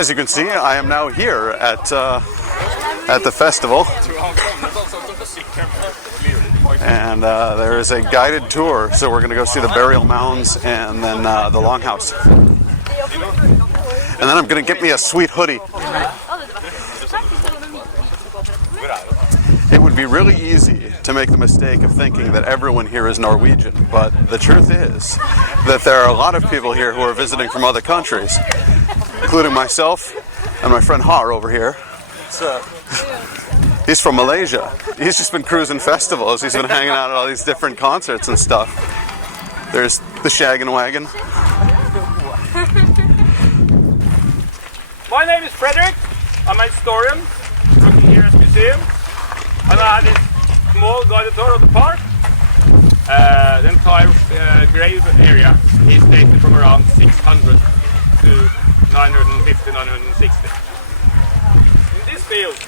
As you can see, I am now here at the festival, and there is a guided tour, so we're going to go see the burial mounds and then the longhouse. And then I'm going to get me a sweet hoodie. It would be really easy to make the mistake of thinking that everyone here is Norwegian, but the truth is that there are a lot of people here who are visiting from other countries, including myself and my friend Har over here. He's from Malaysia. He's just been cruising festivals. He's been hanging out at all these different concerts and stuff. There's the Shaggin' Wagon. My name is Frederick. I'm a historian working here at the museum. And I had this small guided tour of the park. The entire grave area is dated from around 600 to 950, 960. In this field,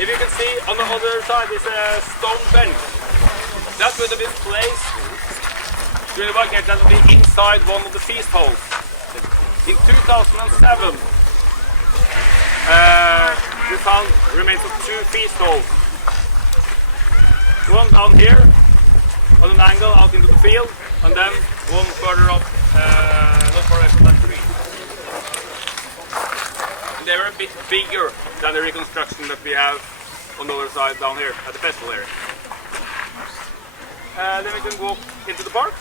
if you can see on the other side is a stone bench. That would have been placed during the Viking age. That would be inside one of the feast halls. In 2007, we found remains of 2 feast halls. One down here on an angle out into the field, and then one further up, not far away from that tree. And they were a bit bigger than the reconstruction that we have on the other side down here at the festival area. Then we can walk into the park.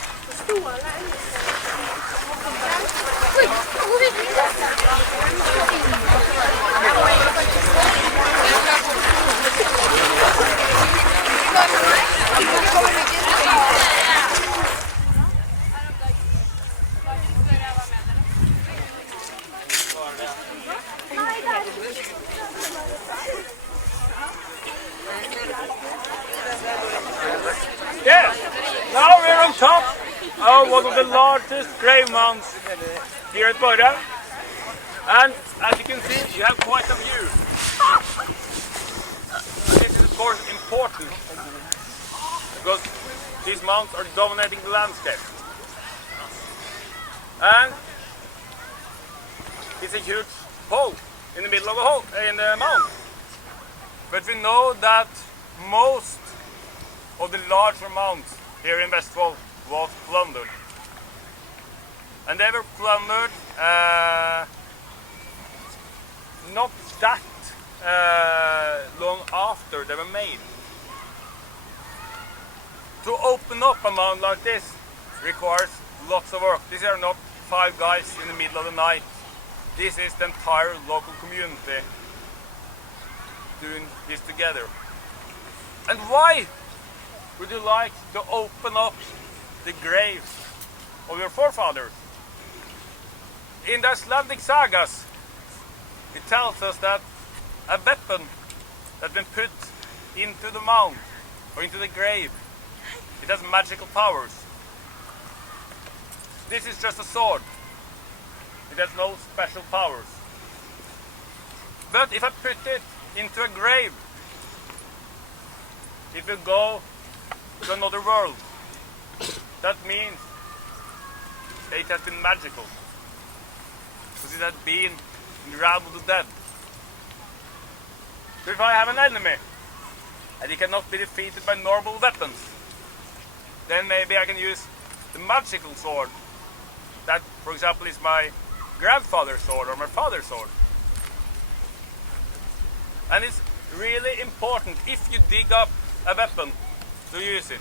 Yes, now we're on top of one of the largest grave mounds here at Borre. And as you can see, you have quite a view. This is of course important because these mounds are dominating the landscape. And it's a huge hole in the middle of a hole in the mound. But we know that most of the larger mounds here in Vestfold was plundered. And they were plundered not that long after they were made. To open up a mound like this requires lots of work. These are not 5 guys in the middle of the night. This is the entire local community doing this together. And why would you like to open up the graves of your forefathers? In the Icelandic sagas, it tells us that a weapon that's been put into the mound or into the grave, it has magical powers. This is just a sword. It has no special powers. But if I put it into a grave, it will go to another world. That means it has been magical. Because it has been in the realm of the dead. So if I have an enemy and he cannot be defeated by normal weapons, then maybe I can use the magical sword. That, for example, is my grandfather's sword or my father's sword. And it's really important, if you dig up a weapon to use it,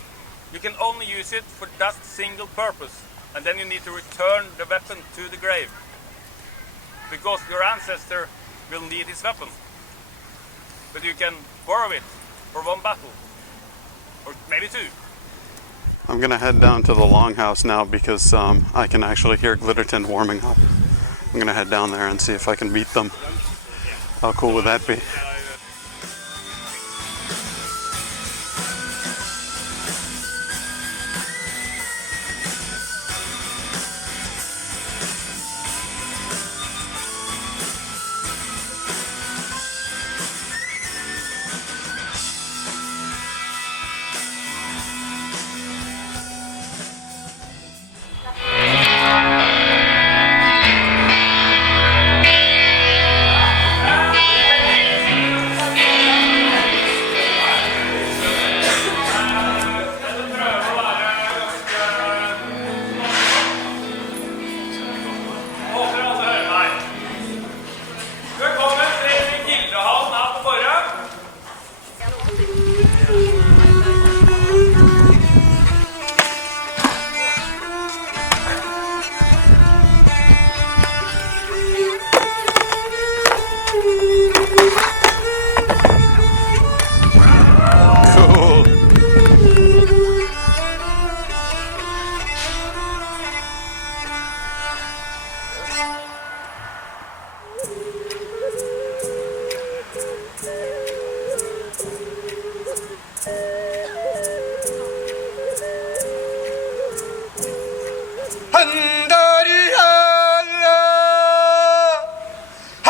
you can only use it for that single purpose, and then you need to return the weapon to the grave, because your ancestor will need his weapon. But you can borrow it for one battle, or maybe 2. I'm going to head down to the longhouse now because I can actually hear Glittertind warming up. I'm going to head down there and see if I can meet them. How cool would that be?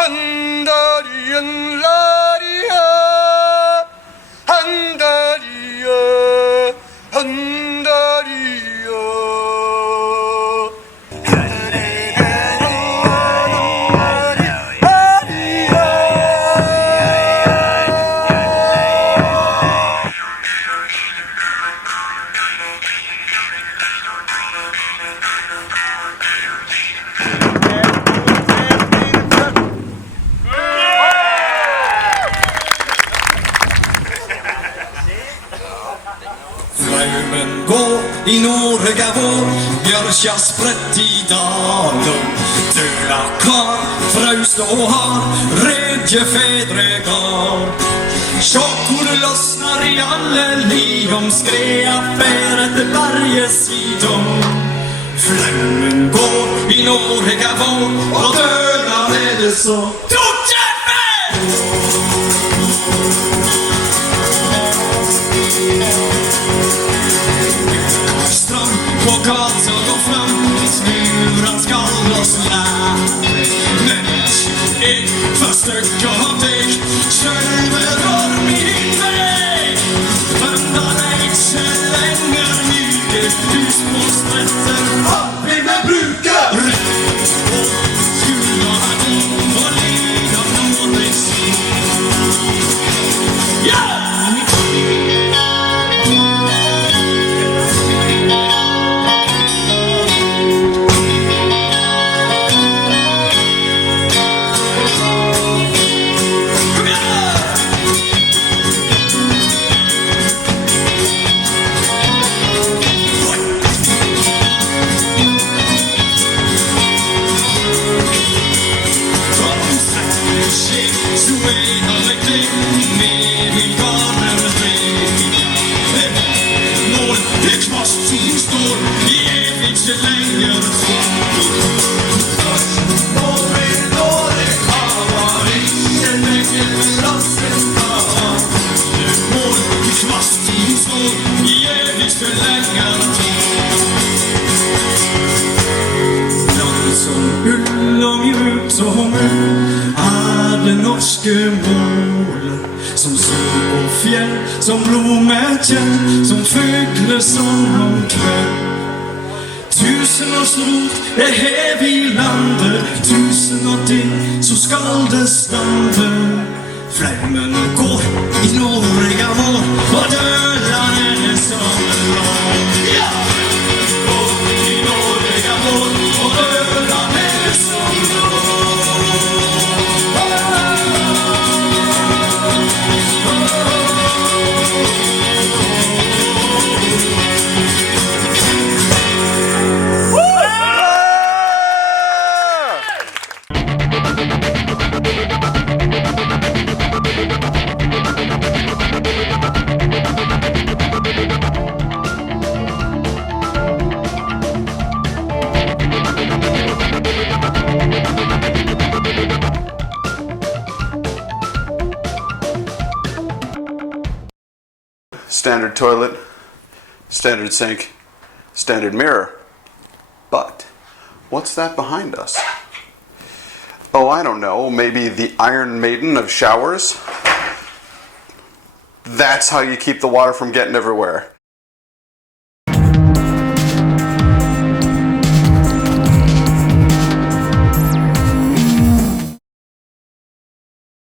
한다리엔 라리야 한다리야 한다리야 Strömmen går i Norge vår, bjørkja spredt i dalen. Døla kar fra Oslo har rødje fedre gard. Sjå hvor det løsner i alle liv om skrea fer etter bergesidom. Flaummen går i Norge vår, og døla er det så Strøm på gata går fram, smuren skal oss lære. Men jeg for stykket av deg, sjølve rår min vei. Men da er ikke lenger myke, hus på stretter, opp i med bruker. Rett på skulderen og lyd av Norges ja! Som sol på fjell, som blomekjell, som fuglesang om kveld. Tusenårsrot er hev i landet, tusen og ting, så skal det stande. Flaumen går i Norge vår, og dølan er det som lår. Ja! Går i Norge vår, og dølan er det som lår. Standard toilet, standard sink, standard mirror. But what's that behind us? Oh, I don't know, maybe the Iron Maiden of showers? That's how you keep the water from getting everywhere.